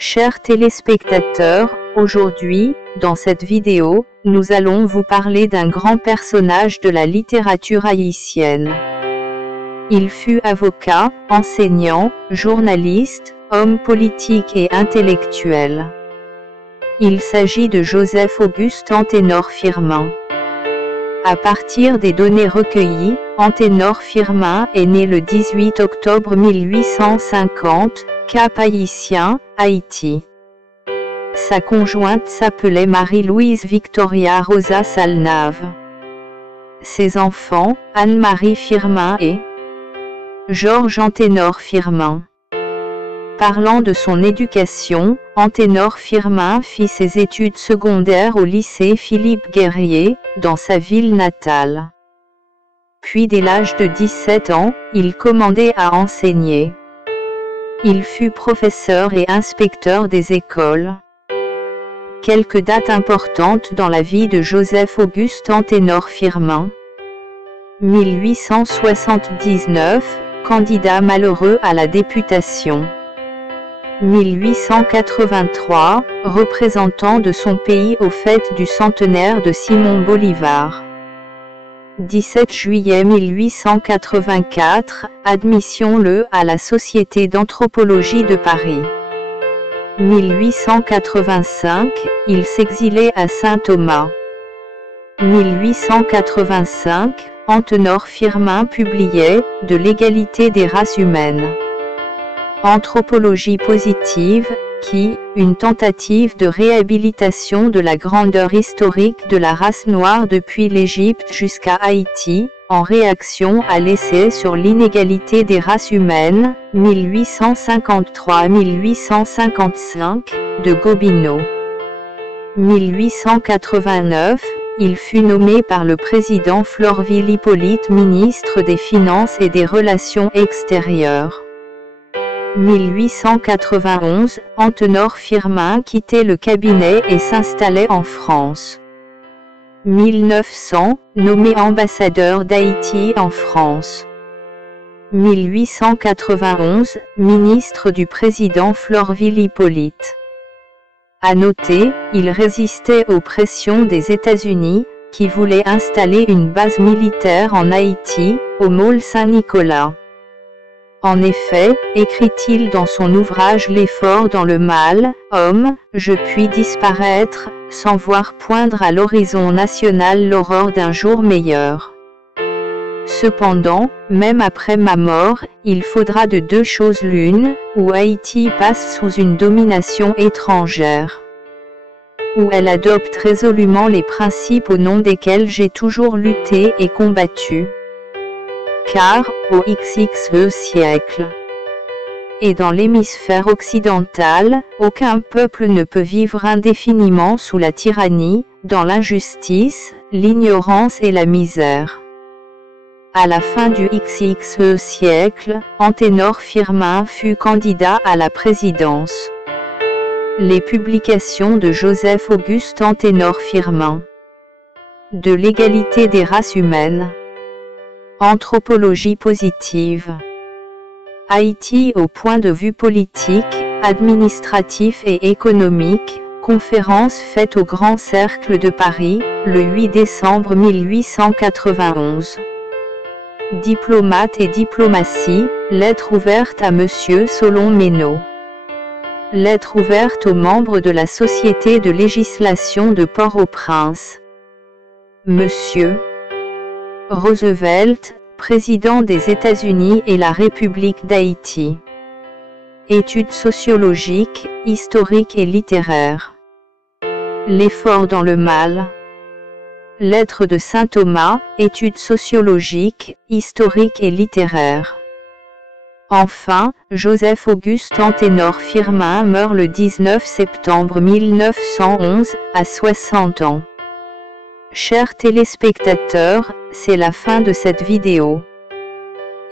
Chers téléspectateurs, aujourd'hui, dans cette vidéo, nous allons vous parler d'un grand personnage de la littérature haïtienne. Il fut avocat, enseignant, journaliste, homme politique et intellectuel. Il s'agit de Joseph-Auguste Anténor Firmin. À partir des données recueillies, Anténor Firmin est né le 18 octobre 1850, Cap-Haïtien, Haïti. Sa conjointe s'appelait Marie-Louise Victoria Rosa Salnave. Ses enfants, Anne-Marie Firmin et Georges Anténor Firmin. Parlant de son éducation, Anténor Firmin fit ses études secondaires au lycée Philippe Guerrier, dans sa ville natale. Puis dès l'âge de 17 ans, il commençait à enseigner. Il fut professeur et inspecteur des écoles. Quelques dates importantes dans la vie de Joseph-Auguste Anténor Firmin. 1879, candidat malheureux à la députation. 1883, représentant de son pays aux fêtes du centenaire de Simon Bolivar. 17 juillet 1884, admission le à la Société d'anthropologie de Paris. 1885, il s'exilait à Saint-Thomas. 1885, Anténor Firmin publiait « De l'égalité des races humaines. Anthropologie positive » qui, une tentative de réhabilitation de la grandeur historique de la race noire depuis l'Égypte jusqu'à Haïti, en réaction à l'essai sur l'inégalité des races humaines, 1853-1855, de Gobineau. 1889, il fut nommé par le président Florvil Hippolyte ministre des Finances et des Relations extérieures. 1891, Anténor Firmin quittait le cabinet et s'installait en France. 1900, nommé ambassadeur d'Haïti en France. 1891, ministre du président Florvil Hippolyte. À noter, il résistait aux pressions des États-Unis, qui voulaient installer une base militaire en Haïti, au môle Saint-Nicolas. En effet, écrit-il dans son ouvrage L'effort dans le mal, homme, je puis disparaître, sans voir poindre à l'horizon national l'aurore d'un jour meilleur. Cependant, même après ma mort, il faudra de deux choses l'une, ou Haïti passe sous une domination étrangère, ou elle adopte résolument les principes au nom desquels j'ai toujours lutté et combattu. Car, au XXe siècle, et dans l'hémisphère occidental, aucun peuple ne peut vivre indéfiniment sous la tyrannie, dans l'injustice, l'ignorance et la misère. À la fin du XXe siècle, Anténor Firmin fut candidat à la présidence. Les publications de Joseph-Auguste Anténor Firmin. De l'égalité des races humaines. Anthropologie positive. Haïti au point de vue politique, administratif et économique, conférence faite au Grand Cercle de Paris, le 8 décembre 1891. Diplomate et diplomatie, lettre ouverte à Monsieur Solon Mesneau. Lettre ouverte aux membres de la Société de législation de Port-au-Prince. Monsieur Roosevelt, président des États-Unis et la République d'Haïti. Études sociologiques, historiques et littéraires. L'effort dans le mal. Lettre de Saint-Thomas, études sociologiques, historiques et littéraires. Enfin, Joseph-Auguste Anténor Firmin meurt le 19 septembre 1911, à 60 ans. Chers téléspectateurs, c'est la fin de cette vidéo.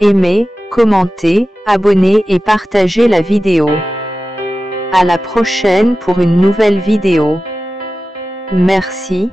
Aimez, commentez, abonnez et partagez la vidéo. À la prochaine pour une nouvelle vidéo. Merci.